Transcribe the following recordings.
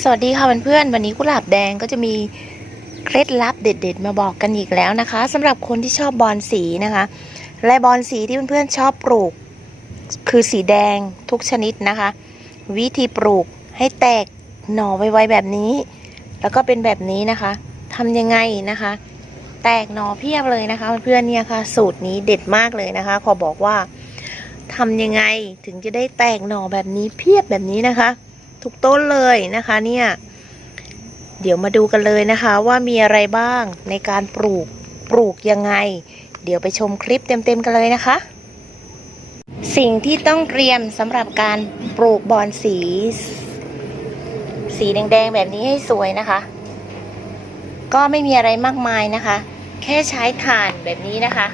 สวัสดีค่ะเพื่อนๆวันนี้กุหลาบแดงก็จะมีเคล็ดลับเด็ด ๆ มาบอกกันอีกแล้วนะคะสำหรับคนที่ชอบบอลสีนะคะ และบอลสีที่เพื่อนๆชอบปลูก คือสีแดงทุกชนิดนะคะ วิธีปลูกให้แตกหน่อไวๆแบบนี้ แล้วก็เป็นแบบนี้นะคะทำยังไงนะคะ แตกหน่อเพียบเลยนะคะ เพื่อนๆเนี่ยค่ะ สูตรนี้เด็ดมากเลยนะคะ ขอบอกว่าทำยังไงถึงจะได้แตกหน่อแบบนี้เพียบแบบนี้นะคะ ทุกต้นเลยนะคะเนี่ยเดี๋ยวมาดูกันเลยนะคะ ว่ามีอะไรบ้างในการปลูกปลูกยังไง เดี๋ยวไปชมคลิปเต็มๆกันเลยนะคะ สิ่งที่ต้องเตรียมสำหรับการปลูกบอนสี สีแดงๆแบบนี้ให้สวยนะคะ ก็ไม่มีอะไรมากมายนะคะ แค่ใช้ถ่านแบบนี้นะคะ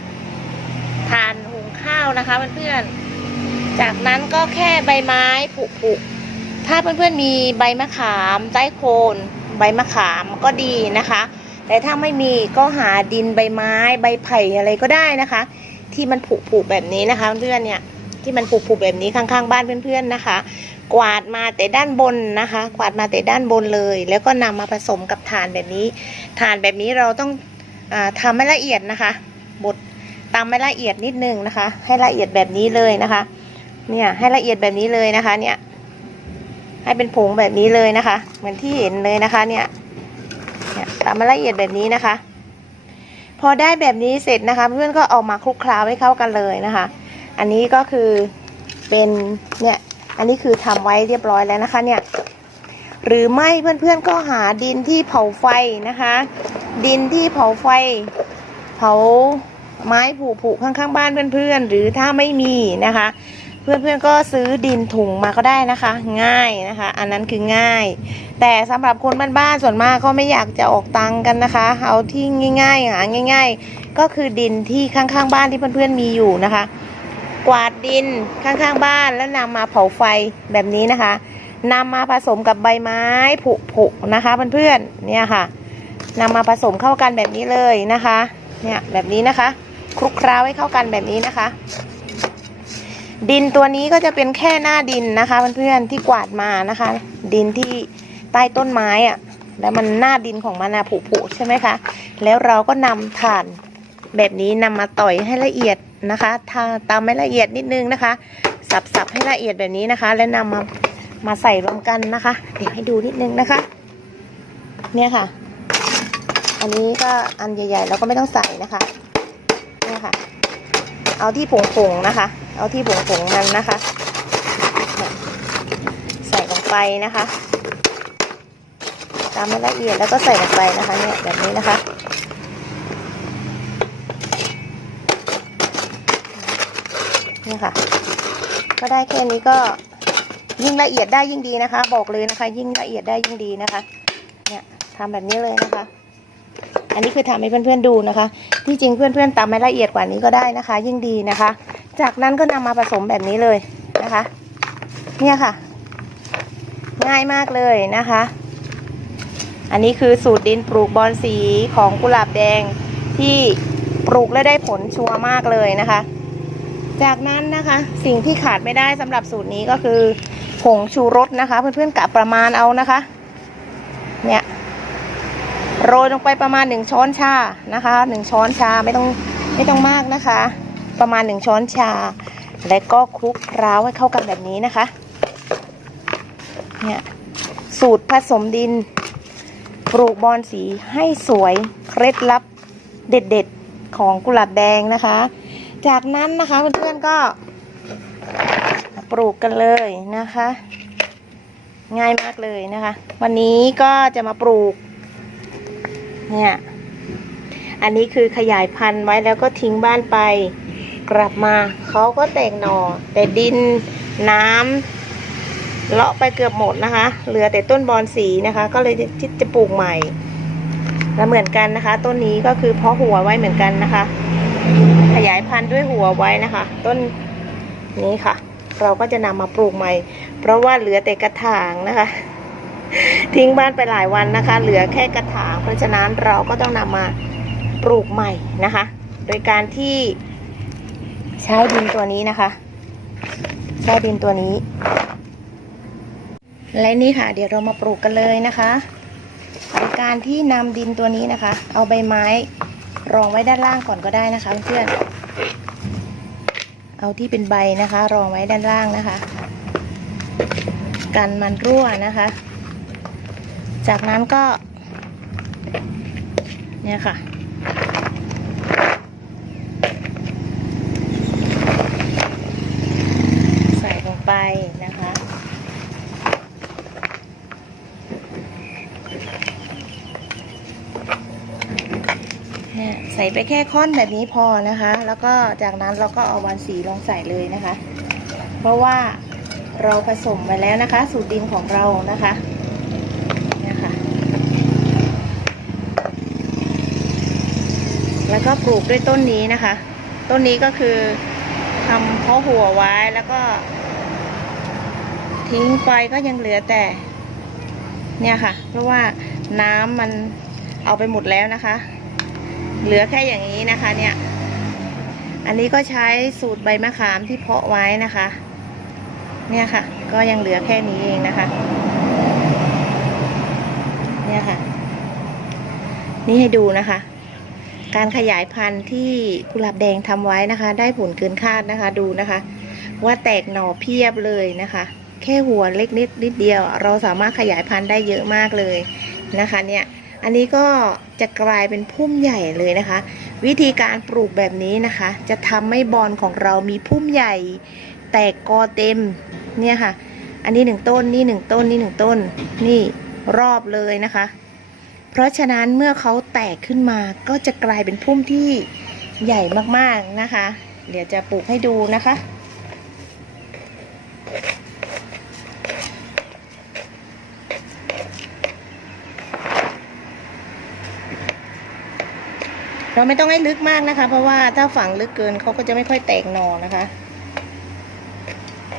ถ่านหุงข้าวนะคะเพื่อนๆจากนั้นก็แค่ใบไม้ผุๆ ถ้าเพื่อนๆมีใบมะขามใต้โคนใบมะขามก็ดีนะคะ แต่ถ้าไม่มีก็หาดินใบไม้ ใบไผ่อะไรก็ได้นะคะ ที่มันผุๆแบบนี้นะคะ เพื่อนเนี่ยที่มันผุๆแบบนี้ข้างๆ บ้านเพื่อนๆนะคะ กวาดมาแต่ด้านบนนะคะ กวาดมาแต่ด้านบนเลย แล้วก็นำมาผสมกับถ่านแบบนี้ถ่านแบบนี้เราต้องอาทำให้ละเอียดนะคะบดตำให้ละเอียดนิดนึงนะคะ ให้ละเอียดแบบนี้เลยนะคะ เนี่ยให้ละเอียดแบบนี้เลยนะคะ เนี่ย ให้เป็นผงแบบนี้เลยนะคะ เหมือนที่เห็นเลยนะคะเนี่ยเนี่ยตามมาละเอียดแบบนี้นะคะ พอได้แบบนี้เสร็จนะคะ เพื่อนก็เอามาคลุกเคล้าให้เข้ากันเลยนะคะ อันนี้ก็คือเป็นเนี่ยอันนี้คือทำไว้เรียบร้อยแล้วนะคะเนี่ยหรือไม่เพื่อนๆก็หาดินที่เผาไฟนะคะ ดินที่เผาไฟ เผาไม้ผุๆข้างๆบ้านเพื่อนๆหรือถ้าไม่มีนะคะ เพื่อนๆก็ซื้อดินถุงมาก็ได้นะคะ ง่ายนะคะ อันนั้นคือง่าย แต่สำหรับคนบ้านๆส่วนมากก็ไม่อยากจะออกตังกันนะคะ เอาที่ง่ายๆหาง่าย ๆ ก็คือดินที่ข้างๆบ้านที่เพื่อนๆมีอยู่นะคะ กวาดดินข้างๆบ้านแล้วนำมาเผาไฟแบบนี้นะคะนำมาผสมกับใบไม้ผุๆนะคะเพื่อนๆเนี่ยค่ะนำมาผสมเข้ากันแบบนี้เลยนะคะ เนี่ยแบบนี้นะคะ คลุกเคล้าให้เข้ากันแบบนี้นะคะ ดินตัวนี้ก็จะเป็นแค่หน้าดินนะคะเพื่อนๆที่กวาดมานะคะ ดินที่ใต้ต้นไม้อะแล้วมันหน้าดินของมันอะผุๆใช่ไหมคะ แล้วเราก็นำถ่านแบบนี้นำมาต่อยให้ละเอียดนะคะทาตามให้ละเอียดนิดนึงนะคะ สับๆให้ละเอียดแบบนี้นะคะ แล้วนำมามาใส่รวมกันนะคะ เดี๋ยวให้ดูนิดนึงนะคะ เนี่ยค่ะ อันนี้ก็อันใหญ่ๆเราก็ไม่ต้องใส่นะคะ เนี่ยค่ะ เอาที่ผงๆนะคะ เอาที่ผงๆมันนะคะ ใส่ลงไปนะคะ ตามให้ละเอียดแล้วก็ใส่ลงไปนะคะเนี่ยแบบนี้นะคะเนี่ยค่ะ ก็ได้แค่นี้ก็ยิ่งละเอียดได้ยิ่งดีนะคะ บอกเลยนะคะ ยิ่งละเอียดได้ยิ่งดีนะคะ เนี่ยทำแบบนี้เลยนะคะอันนี้คือทำให้เพื่อนๆดูนะคะ ที่จริงเพื่อนๆตำให้ละเอียดกว่านี้ก็ได้นะคะ ยิ่งดีนะคะ จากนั้นก็นำมาผสมแบบนี้เลยนะคะ เนี่ยค่ะ ง่ายมากเลยนะคะ อันนี้คือสูตรดินปลูกบอนสีของกุหลาบแดงที่ปลูกและได้ผลชัวร์มากเลยนะคะ จากนั้นนะคะสิ่งที่ขาดไม่ได้สำหรับสูตรนี้ก็คือผงชูรสนะคะ เพื่อนๆกะประมาณเอานะคะ เนี่ยโรยลงไปประมาณหนึ่งช้อนชานะคะหนึ่งช้อนชาไม่ต้องไม่ต้องมากนะคะ ประมาณหนึ่งช้อนชา และก็คลุกเคล้าให้เข้ากันแบบนี้นะคะ เนี่ยสูตรผสมดิน ปลูกบอนสีให้สวยเคล็ดลับเด็ดๆ ของกุหลาบแดงนะคะ จากนั้นนะคะเพื่อนๆก็ปลูกกันเลยนะคะ ง่ายมากเลยนะคะ วันนี้ก็จะมาปลูก เนี่ย อันนี้คือขยายพันธุ์ไว้แล้วก็ทิ้งบ้านไป กลับมาเขาก็แตกหน่อ แต่ดินน้ำเลาะไปเกือบหมดนะคะ เหลือแต่ต้นบอนสีนะคะ ก็เลยที่จะปลูกใหม่แล้วเหมือนกันนะคะ ต้นนี้ก็คือเพาะหัวไว้เหมือนกันนะคะ ขยายพันธุ์ด้วยหัวไว้นะคะ ต้นนี้ค่ะ เราก็จะนำมาปลูกใหม่ เพราะว่าเหลือแต่กระถางนะคะ ทิ้งบ้านไปหลายวันนะคะ เหลือแค่กระถาง เพราะฉะนั้นเราก็ต้องนำมาปลูกใหม่นะคะ โดยการที่ ใช้ดินตัวนี้นะคะ ใช้ดินตัวนี้ และนี่ค่ะ เดี๋ยวเรามาปลูกกันเลยนะคะการที่นำดินตัวนี้นะคะ เอาใบไม้รองไว้ด้านล่างก่อนก็ได้นะคะเพื่อนเอาที่เป็นใบนะคะ รองไว้ด้านล่างนะคะ กันมันรั่วนะคะ จากนั้นก็ เนี่ยค่ะ ใส่ลงไปนะคะ เนี่ยใส่ไปแค่ค่อนแบบนี้พอนะคะ แล้วก็จากนั้นเราก็เอาวันสีลงใส่เลยนะคะ เพราะว่าเราผสมไปแล้วนะคะ สูตรดินของเรานะคะเนี่ยค่ะแล้วก็ปลูกด้วยต้นนี้นะคะ ต้นนี้ก็คือทำเพาะหัวไว้แล้วก็ ทิ้งไปก็ยังเหลือแต่ เนี่ยค่ะ เพราะว่าน้ำมันเอาไปหมดแล้วนะคะ เหลือแค่อย่างนี้นะคะเนี่ย อันนี้ก็ใช้สูตรใบมะขามที่เพาะไว้นะคะ เนี่ยค่ะ ก็ยังเหลือแค่นี้เองนะคะ เนี่ยค่ะ นี่ให้ดูนะคะ การขยายพันธุ์ที่กุหลาบแดงทำไว้นะคะ ได้ผลเกินคาดนะคะ ดูนะคะ ว่าแตกหน่อเพียบเลยนะคะ แค่หัวเล็กนิดนิดเดียว เราสามารถขยายพันธุ์ได้เยอะมากเลยนะคะ เนี่ย อันนี้ก็ จะกลายเป็นพุ่มใหญ่เลยนะคะ วิธีการปลูกแบบนี้นะคะ จะทำให้บอลของเรามีพุ่มใหญ่ แตกกอเต็มเนี่ยค่ะ อันนี้หนึ่งต้นนี่หนึ่งต้นนี่หนึ่งต้น นี่รอบเลยนะคะ เพราะฉะนั้นเมื่อเขาแตกขึ้นมาก็จะกลายเป็นพุ่มที่ใหญ่มากๆนะคะ เดี๋ยวจะปลูกให้ดูนะคะ เราไม่ต้องให้ลึกมากนะคะ เพราะว่าถ้าฝังลึกเกินเขาก็จะไม่ค่อยแตกหนอนะคะ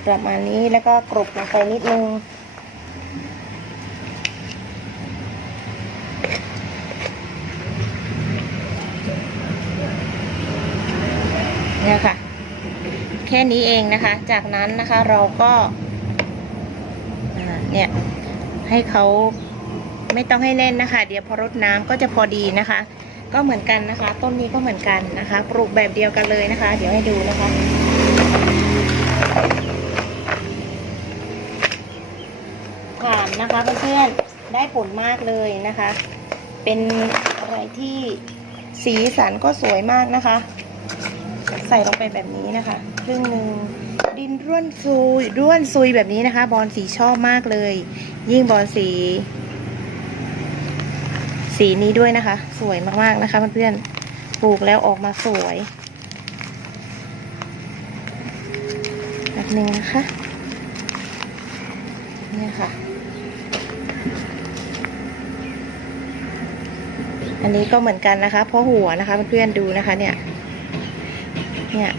ประมาณนี้แล้วก็กรบลงไปนิดนึงเนี่ยค่ะ แค่นี้เองนะคะ จากนั้นนะคะเราก็เนี่ยให้เขาไม่ต้องให้แน่นนะคะ เดี๋ยวพอรดน้ำก็จะพอดีนะคะ ก็เหมือนกันนะคะ ต้นนี้ก็เหมือนกันนะคะ ปลูกแบบเดียวกันเลยนะคะ เดี๋ยวให้ดูนะคะ ผ่านนะคะเพื่อนๆได้ผลมากเลยนะคะ เป็นอะไรที่สีสันก็สวยมากนะคะ ใส่ลงไปแบบนี้นะคะครึ่งหนึ่งดินร่วนซุยร่วนซุยแบบนี้นะคะ บอลสีชอบมากเลย ยิ่งบอลสี สีนี้ด้วยนะคะ สวยมากๆนะคะเพื่อนๆปลูกแล้วออกมาสวยแบบนึงนะคะเนี่ยค่ะ อันนี้ก็เหมือนกันนะคะ เพราะหัวนะคะเพื่อนๆดูนะคะ เนี่ย เนี่ย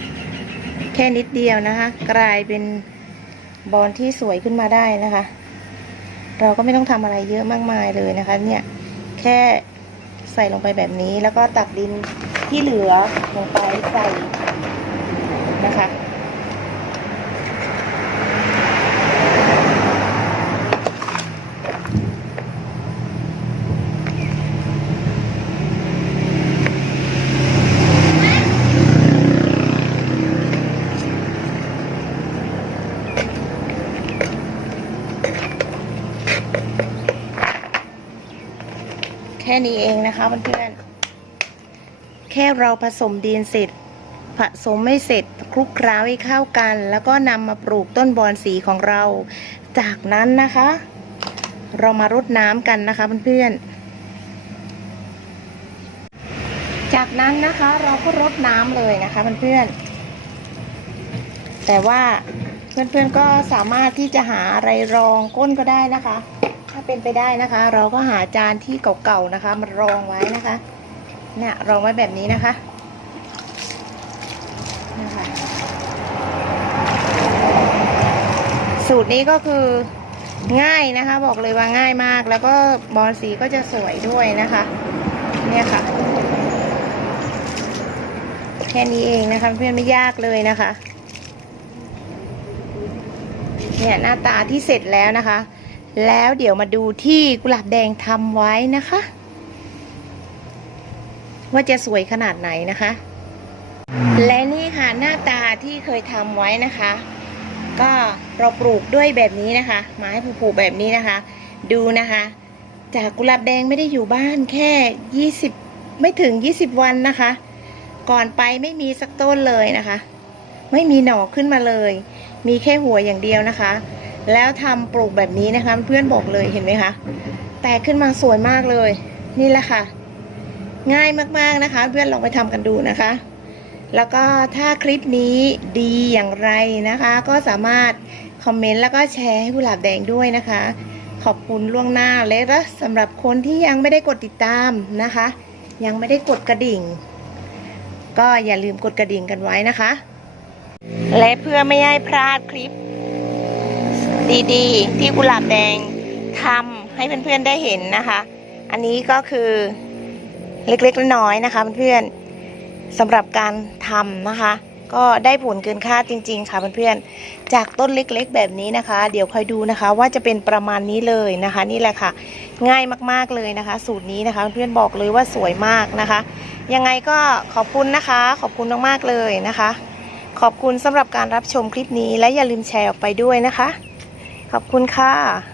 แค่นิดเดียวนะคะ กลายเป็นบอลที่สวยขึ้นมาได้นะคะ เราก็ไม่ต้องทำอะไรเยอะมากมายเลยนะคะ เนี่ย แค่ใส่ลงไปแบบนี้ แล้วก็ตักดินที่เหลือลงไปใส่ แค่นี้เองนะคะเพื่อนๆแค่เราผสมดินเสร็จ ผสมไม่เสร็จคลุกเคล้าให้เข้ากัน แล้วก็นำมาปลูกต้นบอนสีของเรา จากนั้นนะคะ เรามารดน้ำกันนะคะเพื่อนๆจากนั้นนะคะเราก็รดน้ำเลยนะคะเพื่อนๆแต่ว่าเพื่อนๆก็สามารถที่จะหาอะไรรองก้นก็ได้นะคะ ถ้าเป็นไปได้นะคะ เราก็หาจานที่เก่าๆนะคะมารองไว้นะคะเนี่ยรองไว้แบบนี้นะคะนะคะสูตรนี้ก็คือง่ายนะคะ บอกเลยว่าง่ายมาก แล้วก็บอลสีก็จะสวยด้วยนะคะ เนี่ยค่ะแค่นี้เองนะคะเพื่อนไม่ยากเลยนะคะ เนี่ยหน้าตาที่เสร็จแล้วนะคะ แล้วเดี๋ยวมาดูที่กุหลาบแดงทำไว้นะคะ ว่าจะสวยขนาดไหนนะคะ และนี่ค่ะหน้าตาที่เคยทำไว้นะคะ ก็เราปลูกด้วยแบบนี้นะคะไม้ผูกแบบนี้นะคะ ดูนะคะ จากกุหลาบแดงไม่ได้อยู่บ้านแค่ 20 ไม่ถึง 20 วันนะคะ ก่อนไปไม่มีสักต้นเลยนะคะ ไม่มีหน่อขึ้นมาเลย มีแค่หัวอย่างเดียวนะคะ แล้วทำปลูกแบบนี้นะคะ เพื่อนบอกเลยเห็นไหมคะ แตกขึ้นมาสวยมากเลย นี่แหละค่ะ ง่ายมากๆนะคะ เพื่อนลองไปทำกันดูนะคะ แล้วก็ถ้าคลิปนี้ดีอย่างไรนะคะ ก็สามารถคอมเมนต์แล้วก็แชร์ให้กุหลาบแดงด้วยนะคะ ขอบคุณล่วงหน้าและสำหรับคนที่ยังไม่ได้กดติดตามนะคะ ยังไม่ได้กดกระดิ่ง ก็อย่าลืมกดกระดิ่งกันไว้นะคะ และเพื่อไม่ให้พลาดคลิป ดีๆ ที่กุหลาบแดงทำให้เพื่อนๆได้เห็นนะคะ อันนี้ก็คือเล็กๆน้อยๆนะคะเพื่อนๆสำหรับการทำนะคะ ก็ได้ผลเกินคาดจริง ๆ ค่ะเพื่อนๆจากต้นเล็กๆ แบบนี้นะคะ เดี๋ยวคอยดูนะคะ ว่าจะเป็นประมาณนี้เลยนะคะ นี่แหละค่ะ ง่ายมากๆเลยนะคะ สูตรนี้นะคะเพื่อนๆบอกเลยว่าสวยมากนะคะ ยังไงก็ขอบคุณนะคะ ขอบคุณมากๆเลยนะคะขอบคุณสำหรับการรับชมคลิปนี้และอย่าลืมแชร์ออกไปด้วยนะคะ ขอบคุณค่ะ